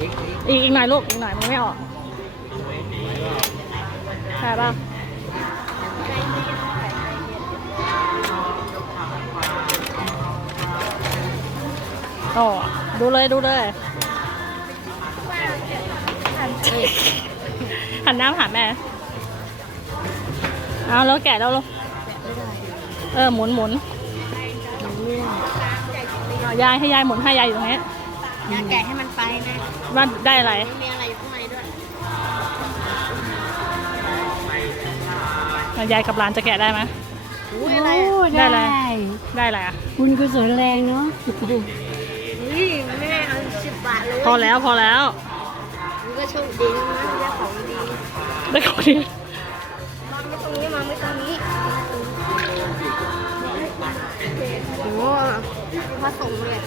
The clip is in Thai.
อีกอีกหน่อยลูกอีกหน่อยมันไม่ออกใช่ป่ะโอ้ดูเลยดูเลยหันหน้ามาหาแม่เอาแล้วแกะแล้วลูกเออหมุนหมุนเอายายให้ยายหมุนให้ยายอยู่ตรงนี้อย่าแกะให้มันไปนะ ว่าได้อะไร มันมีอะไรอยู่ข้างในด้วยแล้วยายกับหลานจะแกะได้ไหม อุ้ยอะไรโอ้ได้ได้อะไร ได้อะไรอะคุณกุศลแรงเนาะนี่แม่เอาสิบบาทเลยพอแล้วพอแล้วมันก็โชคดีนะได้ของดีได้ของดีวางไว้ตรงนี้มาไม่ตรงนี้โอ้โหผสมเลย